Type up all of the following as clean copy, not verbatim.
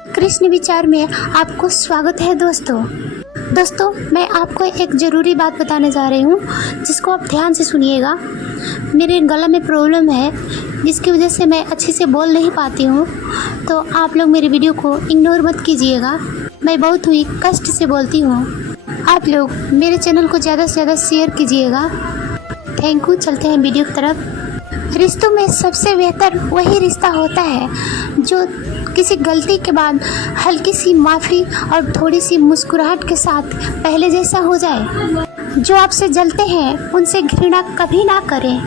कृष्ण विचार में आपको स्वागत है दोस्तों मैं आपको एक ज़रूरी बात बताने जा रही हूँ, जिसको आप ध्यान से सुनिएगा। मेरे गला में प्रॉब्लम है, जिसकी वजह से मैं अच्छे से बोल नहीं पाती हूँ, तो आप लोग मेरी वीडियो को इग्नोर मत कीजिएगा। मैं बहुत ही कष्ट से बोलती हूँ। आप लोग मेरे चैनल को ज़्यादा से ज़्यादा शेयर कीजिएगा। Thank you. चलते हैं वीडियो की तरफ। रिश्तों में सबसे बेहतर वही रिश्ता होता है जो किसी गलती के बाद हल्की सी माफ़ी और थोड़ी सी मुस्कुराहट के साथ पहले जैसा हो जाए। जो आपसे जलते हैं उनसे घृणा कभी ना करें,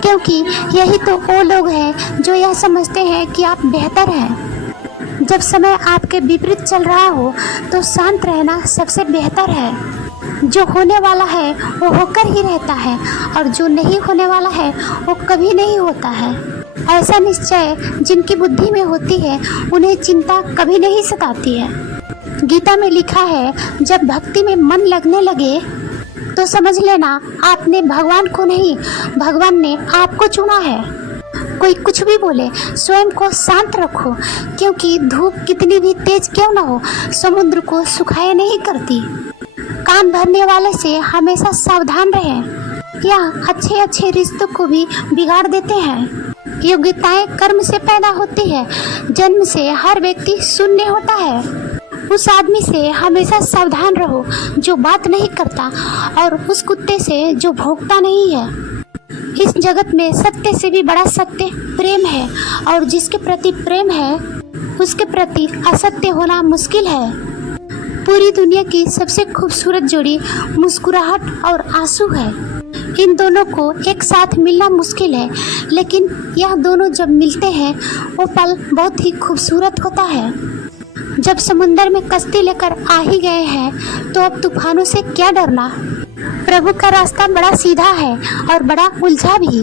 क्योंकि यही तो वो लोग हैं जो यह समझते हैं कि आप बेहतर हैं। जब समय आपके विपरीत चल रहा हो तो शांत रहना सबसे बेहतर है। जो होने वाला है वो होकर ही रहता है, और जो नहीं होने वाला है वो कभी नहीं होता है। ऐसा निश्चय जिनकी बुद्धि में होती है उन्हें चिंता कभी नहीं सताती है। गीता में लिखा है, जब भक्ति में मन लगने लगे तो समझ लेना आपने भगवान को नहीं, भगवान ने आपको चुना है। कोई कुछ भी बोले, स्वयं को शांत रखो, क्योंकि धूप कितनी भी तेज क्यों ना हो समुद्र को सुखाए नहीं करती। कान भरने वाले से हमेशा सावधान रहें, या अच्छे रिश्तों को भी बिगाड़ देते हैं। योग्यताएं कर्म से पैदा होती है, जन्म से हर व्यक्ति शून्य होता है। उस आदमी से हमेशा सावधान रहो जो बात नहीं करता, और उस कुत्ते से जो भौंकता नहीं है। इस जगत में सत्य से भी बड़ा सत्य प्रेम है, और जिसके प्रति प्रेम है उसके प्रति असत्य होना मुश्किल है। पूरी दुनिया की सबसे खूबसूरत जोड़ी मुस्कुराहट और आंसू है। इन दोनों को एक साथ मिलना मुश्किल है, लेकिन यह दोनों जब मिलते हैं वो पल बहुत ही खूबसूरत होता है। जब समुंदर में कश्ती लेकर आ ही गए हैं तो अब तूफानों से क्या डरना। प्रभु का रास्ता बड़ा सीधा है और बड़ा उलझा भी।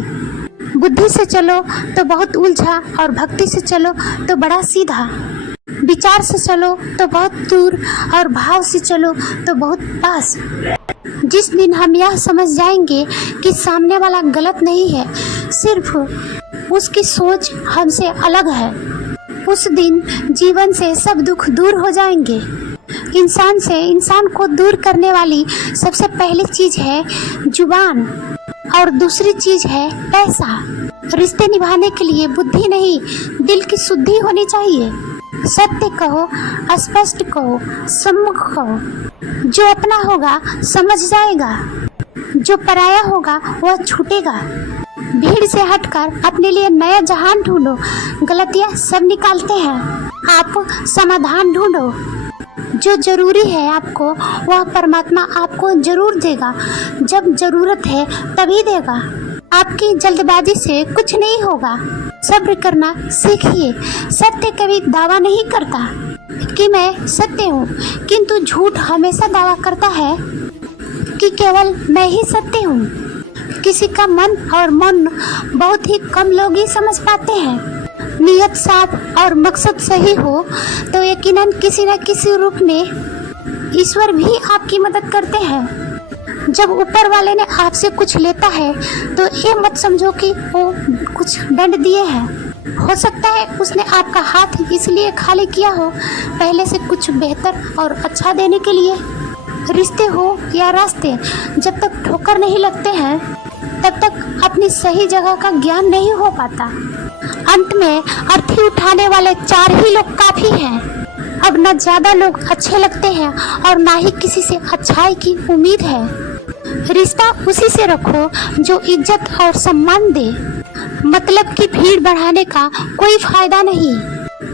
बुद्धि से चलो तो बहुत उलझा, और भक्ति से चलो तो बड़ा सीधा। विचार से चलो तो बहुत दूर, और भाव से चलो तो बहुत पास। जिस दिन हम यह समझ जाएंगे कि सामने वाला गलत नहीं है, सिर्फ उसकी सोच हमसे अलग है, उस दिन जीवन से सब दुख दूर हो जाएंगे। इंसान से इंसान को दूर करने वाली सबसे पहली चीज है जुबान, और दूसरी चीज है पैसा। रिश्ते निभाने के लिए बुद्धि नहीं, दिल की शुद्धि होनी चाहिए। सत्य कहो, स्पष्ट कहो, सम्मुख कहो। जो अपना होगा समझ जाएगा, जो पराया होगा वह छूटेगा। भीड़ से हटकर अपने लिए नया जहान ढूंढो। गलतियां सब निकालते हैं, आप समाधान ढूंढो। जो जरूरी है आपको वह परमात्मा आपको जरूर देगा, जब जरूरत है तभी देगा। आपकी जल्दबाजी से कुछ नहीं होगा। सब्र करना सीखिए। सत्य कभी दावा नहीं करता कि मैं सत्य हूँ, किंतु झूठ हमेशा दावा करता है कि केवल मैं ही सत्य हूँ। किसी का मन और मौन बहुत ही कम लोग ही समझ पाते हैं। नियत साफ और मकसद सही हो तो यकीनन किसी न किसी रूप में ईश्वर भी आपकी मदद करते हैं। जब ऊपर वाले ने आपसे कुछ लेता है तो ये मत समझो कि वो कुछ दंड दिए हैं। हो सकता है उसने आपका हाथ इसलिए खाली किया हो, पहले से कुछ बेहतर और अच्छा देने के लिए। रिश्ते हो या रास्ते, जब तक ठोकर नहीं लगते हैं तब तक अपनी सही जगह का ज्ञान नहीं हो पाता। अंत में अर्थी उठाने वाले 4 ही लोग काफी हैं। अब न ज्यादा लोग अच्छे लगते हैं और ना ही किसी से अच्छाई की उम्मीद है। रिश्ता उसी से रखो जो इज्जत और सम्मान दे। मतलब की भीड़ बढ़ाने का कोई फायदा नहीं।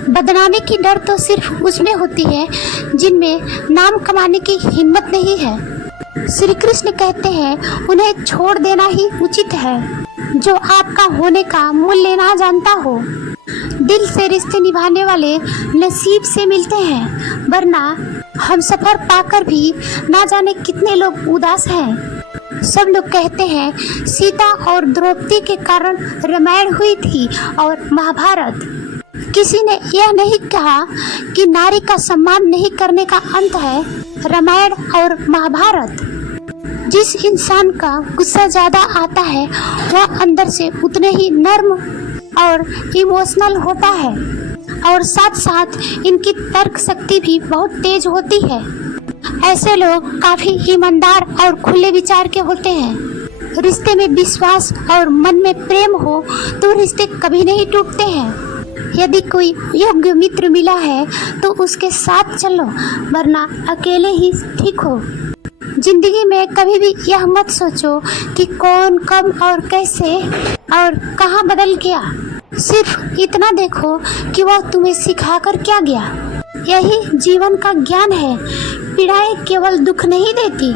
बदनामी की डर तो सिर्फ उसमें होती है जिनमें नाम कमाने की हिम्मत नहीं है। श्री कृष्ण कहते हैं उन्हें छोड़ देना ही उचित है जो आपका होने का मूल्य ना जानता हो। दिल से रिश्ते निभाने वाले नसीब से मिलते हैं, वरना हम सफर पाकर भी ना जाने कितने लोग उदास हैं। सब लोग कहते हैं सीता और द्रौपदी के कारण रामायण हुई थी और महाभारत। किसी ने यह नहीं कहा कि नारी का सम्मान नहीं करने का अंत है रामायण और महाभारत। जिस इंसान का गुस्सा ज्यादा आता है वह अंदर से उतने ही नर्म और इमोशनल होता है, और साथ साथ इनकी तर्क शक्ति भी बहुत तेज होती है। ऐसे लोग काफ़ी ईमानदार और खुले विचार के होते हैं। रिश्ते में विश्वास और मन में प्रेम हो तो रिश्ते कभी नहीं टूटते हैं। यदि कोई योग्य मित्र मिला है तो उसके साथ चलो, वरना अकेले ही ठीक हो। जिंदगी में कभी भी यह मत सोचो कि कौन कब और कैसे और कहाँ बदल गया। सिर्फ इतना देखो कि वह तुम्हें सिखाकर क्या गया। यही जीवन का ज्ञान है। पीड़ाएं केवल दुख नहीं देती,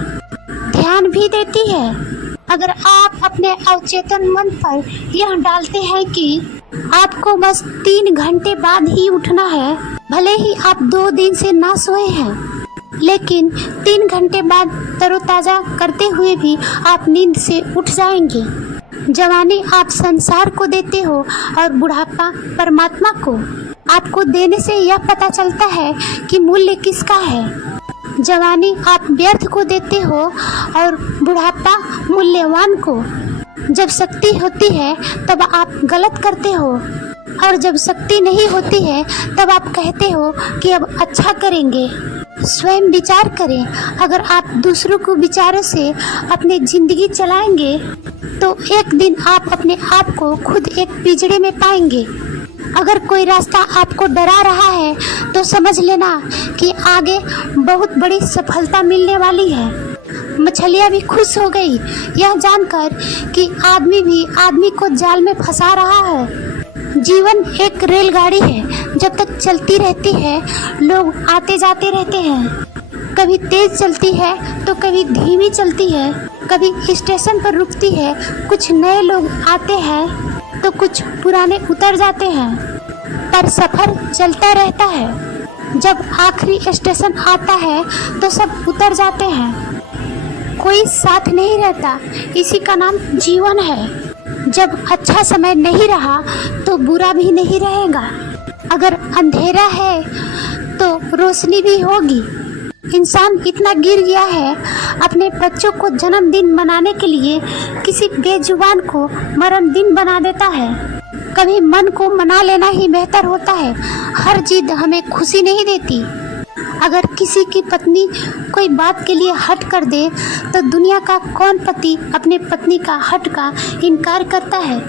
ध्यान भी देती है। अगर आप अपने अवचेतन मन पर यह डालते हैं कि आपको बस 3 घंटे बाद ही उठना है, भले ही आप 2 दिन से ना सोए हैं, लेकिन 3 घंटे बाद तरोताजा करते हुए भी आप नींद से उठ जाएंगे। जवानी आप संसार को देते हो और बुढ़ापा परमात्मा को। आपको देने से यह पता चलता है कि मूल्य किसका है। जवानी आप व्यर्थ को देते हो और बुढ़ापा मूल्यवान को। जब शक्ति होती है तब आप गलत करते हो, और जब शक्ति नहीं होती है तब आप कहते हो कि अब अच्छा करेंगे। स्वयं विचार करें। अगर आप दूसरों को विचारों से अपनी जिंदगी चलाएंगे तो एक दिन आप अपने आप को खुद एक पिंजरे में पाएंगे। अगर कोई रास्ता आपको डरा रहा है तो समझ लेना कि आगे बहुत बड़ी सफलता मिलने वाली है। मछलियाँ भी खुश हो गई यह जानकर कि आदमी भी आदमी को जाल में फंसा रहा है। जीवन एक रेलगाड़ी है, जब तक चलती रहती है लोग आते जाते रहते हैं। कभी तेज चलती है तो कभी धीमी चलती है, कभी स्टेशन पर रुकती है। कुछ नए लोग आते हैं तो कुछ पुराने उतर जाते हैं, पर सफर चलता रहता है। जब आखिरी स्टेशन आता है तो सब उतर जाते हैं, कोई साथ नहीं रहता। इसी का नाम जीवन है। जब अच्छा समय नहीं रहा तो बुरा भी नहीं रहेगा। अगर अंधेरा है तो रोशनी भी होगी। इंसान इतना गिर गया है, अपने बच्चों को जन्मदिन मनाने के लिए किसी बेजुबान को मरण दिन बना देता है। कभी मन को मना लेना ही बेहतर होता है। हर जिद हमें खुशी नहीं देती। अगर किसी की पत्नी कोई बात के लिए हट कर दे तो दुनिया का कौन पति अपने पत्नी का हट का इनकार करता है।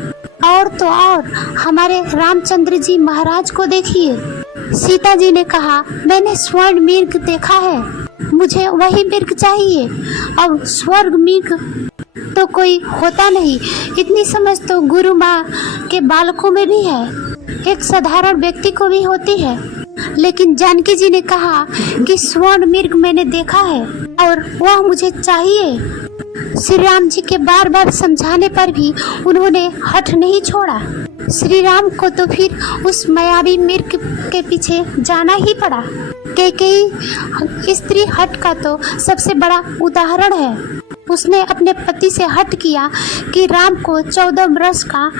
और तो और हमारे रामचंद्र जी महाराज को देखिए। सीता जी ने कहा, मैंने स्वर्ण मृग देखा है, मुझे वही मृग चाहिए। अब स्वर्ग मृग तो कोई होता नहीं। इतनी समझ तो गुरु माँ के बालकों में भी है, एक साधारण व्यक्ति को भी होती है। लेकिन जानकी जी ने कहा कि स्वर्ण मृग मैंने देखा है और वह मुझे चाहिए। श्री राम जी के बार बार समझाने पर भी उन्होंने हठ नहीं छोड़ा। श्री राम को तो फिर उस मायावी मृग के पीछे जाना ही पड़ा। कैकेयी स्त्री हठ का तो सबसे बड़ा उदाहरण है। उसने अपने पति से हठ किया कि राम को 14 वर्ष का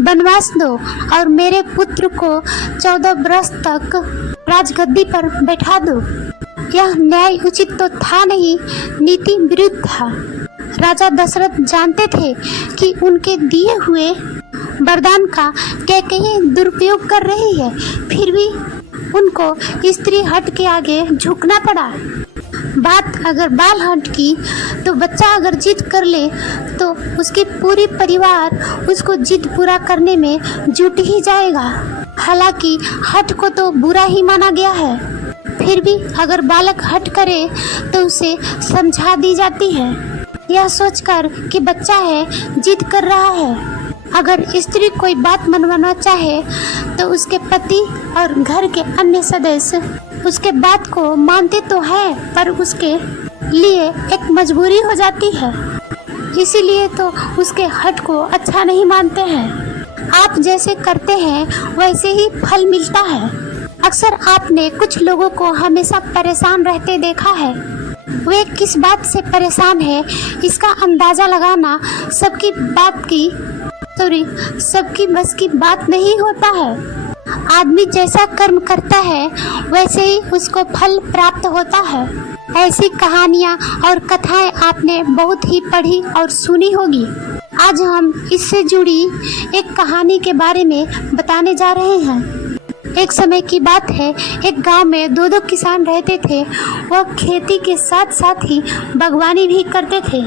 वनवास दो और मेरे पुत्र को 14 वर्ष तक राजगद्दी पर बैठा दो। यह न्याय उचित तो था नहीं, नीति विरुद्ध था। राजा दशरथ जानते थे कि उनके दिए हुए वरदान का कैकेयी दुरुपयोग कर रही है, फिर भी उनको स्त्री हट के आगे झुकना पड़ा। बात अगर बाल हट की तो बच्चा अगर जिद कर ले तो उसकी पूरी परिवार उसको जिद पूरा करने में जुट ही जाएगा। हालांकि हट को तो बुरा ही माना गया है, फिर भी अगर बालक हट करे तो उसे समझा दी जाती है, यह सोचकर कि बच्चा है, जिद कर रहा है। अगर स्त्री कोई बात मनवाना चाहे तो उसके पति और घर के अन्य सदस्य उसके बात को मानते तो हैं, पर उसके लिए एक मजबूरी हो जाती है। इसीलिए तो उसके हट को अच्छा नहीं मानते हैं। आप जैसे करते हैं वैसे ही फल मिलता है। अक्सर आपने कुछ लोगों को हमेशा परेशान रहते देखा है। वे किस बात से परेशान है इसका अंदाजा लगाना सबकी बस की बात नहीं होता है। आदमी जैसा कर्म करता है वैसे ही उसको फल प्राप्त होता है। ऐसी कहानियाँ और कथाएं आपने बहुत ही पढ़ी और सुनी होगी। आज हम इससे जुड़ी एक कहानी के बारे में बताने जा रहे हैं। एक समय की बात है, एक गांव में दो किसान रहते थे। वह खेती के साथ साथ ही बागवानी भी करते थे।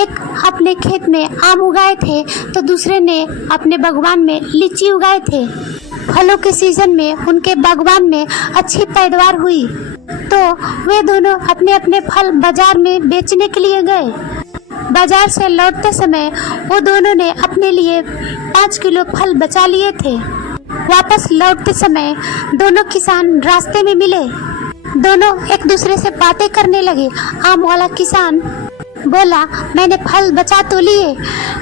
एक अपने खेत में आम उगाए थे तो दूसरे ने अपने बागवान में लीची उगाए थे। फलों के सीजन में उनके बागवान में अच्छी पैदावार हुई तो वे दोनों अपने अपने फल बाजार में बेचने के लिए गए। बाजार से लौटते समय वो दोनों ने अपने लिए 5 किलो फल बचा लिए थे। वापस लौटते समय दोनों किसान रास्ते में मिले। दोनों एक दूसरे से बातें करने लगे। आम वाला किसान बोला, मैंने फल बचा तो लिए,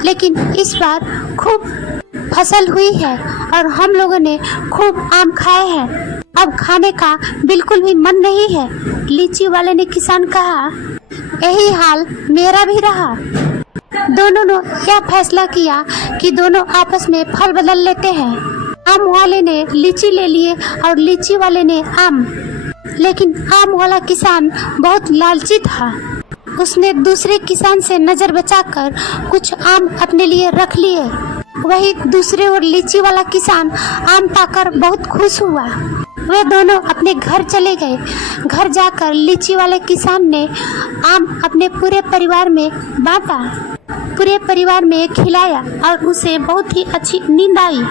लेकिन इस बार खूब फसल हुई है और हम लोगों ने खूब आम खाए हैं। अब खाने का बिल्कुल भी मन नहीं है। लीची वाले ने किसान कहा, यही हाल मेरा भी रहा। दोनों ने यह फैसला किया कि दोनों आपस में फल बदल लेते हैं। आम वाले ने लीची ले लिए और लीची वाले ने आम। लेकिन आम वाला किसान बहुत लालची था। उसने दूसरे किसान से नजर बचाकर कुछ आम अपने लिए रख लिए। वही दूसरे और लीची वाला किसान आम पाकर बहुत खुश हुआ। वे दोनों अपने घर चले गए। घर जाकर लीची वाले किसान ने आम अपने पूरे परिवार में बांटा, पूरे परिवार में खिलाया और उसे बहुत ही अच्छी नींद आई।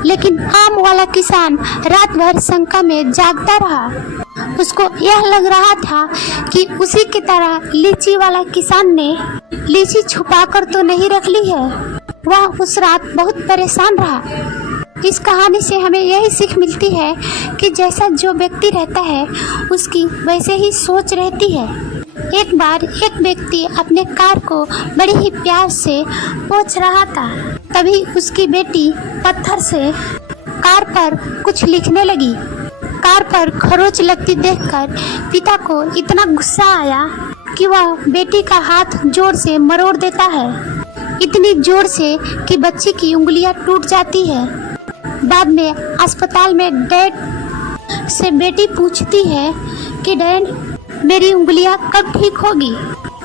लेकिन आम वाला किसान रात भर शंका में जागता रहा। उसको यह लग रहा था कि उसी की तरह लीची वाला किसान ने लीची छुपाकर तो नहीं रख ली है। वह उस रात बहुत परेशान रहा। इस कहानी से हमें यही सीख मिलती है कि जैसा जो व्यक्ति रहता है उसकी वैसे ही सोच रहती है। एक बार एक व्यक्ति अपने कार को बड़ी ही प्यार से पोंछ रहा था। तभी उसकी बेटी पत्थर से कार पर कुछ लिखने लगी। कार पर खरोंच लगती देखकर पिता को इतना गुस्सा आया कि वह बेटी का हाथ जोर से मरोड़ देता है, इतनी जोर से कि बच्ची की उंगलियां टूट जाती है। बाद में अस्पताल में डैड से बेटी पूछती है कि डैड, मेरी उंगलियां कब ठीक होगी।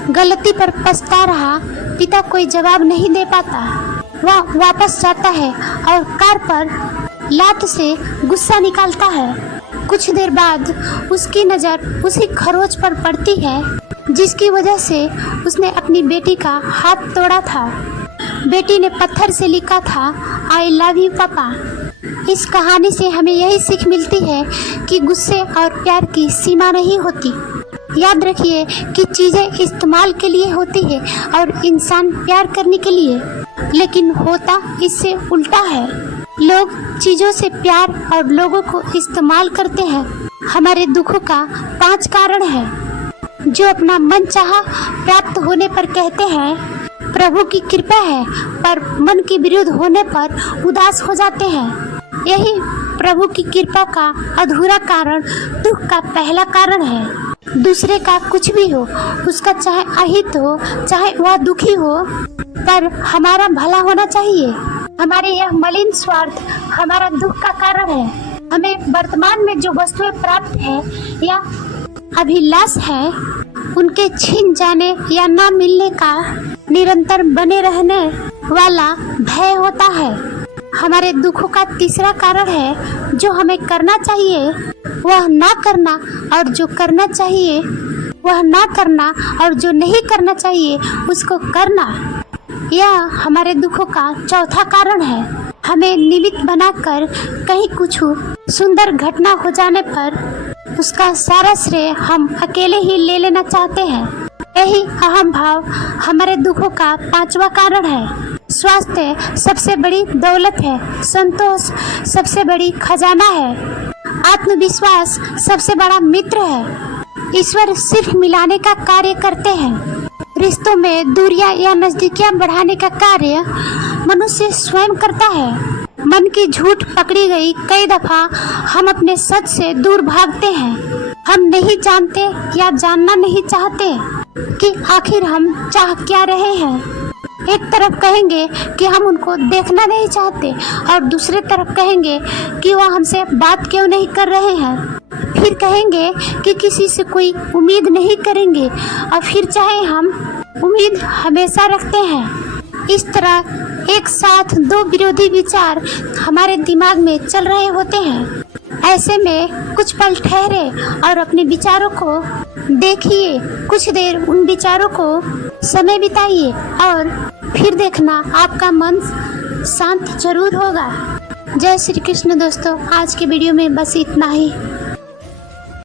गलती पर पछता रहा पिता कोई जवाब नहीं दे पाता। वह वापस जाता है और कार पर लात से गुस्सा निकालता है। कुछ देर बाद उसकी नज़र उसी खरोंच पर पड़ती है जिसकी वजह से उसने अपनी बेटी का हाथ तोड़ा था। बेटी ने पत्थर से लिखा था, आई लव यू पापा। इस कहानी से हमें यही सीख मिलती है कि गुस्से और प्यार की सीमा नहीं होती। याद रखिए कि चीज़ें इस्तेमाल के लिए होती है और इंसान प्यार करने के लिए, लेकिन होता इससे उल्टा है। लोग चीज़ों से प्यार और लोगों को इस्तेमाल करते हैं। हमारे दुखों का 5 कारण है। जो अपना मन चाहा प्राप्त होने पर कहते हैं प्रभु की कृपा है, पर मन के विरुद्ध होने पर उदास हो जाते हैं। यही प्रभु की कृपा का अधूरा कारण दुख का पहला कारण है। दूसरे का कुछ भी हो, उसका चाहे अहित हो चाहे वह दुखी हो, पर हमारा भला होना चाहिए। हमारे यह मलिन स्वार्थ हमारा दुख का कारण है। हमें वर्तमान में जो वस्तुएं प्राप्त है या अभिलाष है, उनके छीन जाने या ना मिलने का निरंतर बने रहने वाला भय होता है। हमारे दुखों का तीसरा कारण है जो हमें करना चाहिए वह ना करना, और जो करना चाहिए वह ना करना, और जो नहीं करना चाहिए उसको करना। यह हमारे दुखों का चौथा कारण है। हमें निमित्त बनाकर कहीं कुछ सुंदर घटना हो जाने पर उसका सारा श्रेय हम अकेले ही ले लेना चाहते हैं। यही अहम भाव हमारे दुखों का 5वां कारण है। स्वास्थ्य सबसे बड़ी दौलत है। संतोष सबसे बड़ी खजाना है। आत्मविश्वास सबसे बड़ा मित्र है। ईश्वर सिर्फ मिलाने का कार्य करते हैं। रिश्तों में दूरियां या नजदीकियां बढ़ाने का कार्य मनुष्य स्वयं करता है। मन की झूठ पकड़ी गई, कई दफा हम अपने सच से दूर भागते हैं। हम नहीं जानते या जानना नहीं चाहते कि आखिर हम चाह क्या रहे हैं। एक तरफ कहेंगे कि हम उनको देखना नहीं चाहते और दूसरे तरफ कहेंगे कि वह हमसे बात क्यों नहीं कर रहे हैं। फिर कहेंगे कि किसी से कोई उम्मीद नहीं करेंगे और फिर चाहे हम उम्मीद हमेशा रखते हैं। इस तरह एक साथ दो विरोधी विचार हमारे दिमाग में चल रहे होते हैं। ऐसे में कुछ पल ठहरे और अपने विचारों को देखिए, कुछ देर उन विचारों को समय बिताइए और फिर देखना आपका मन शांत जरूर होगा। जय श्री कृष्ण दोस्तों, आज के वीडियो में बस इतना ही।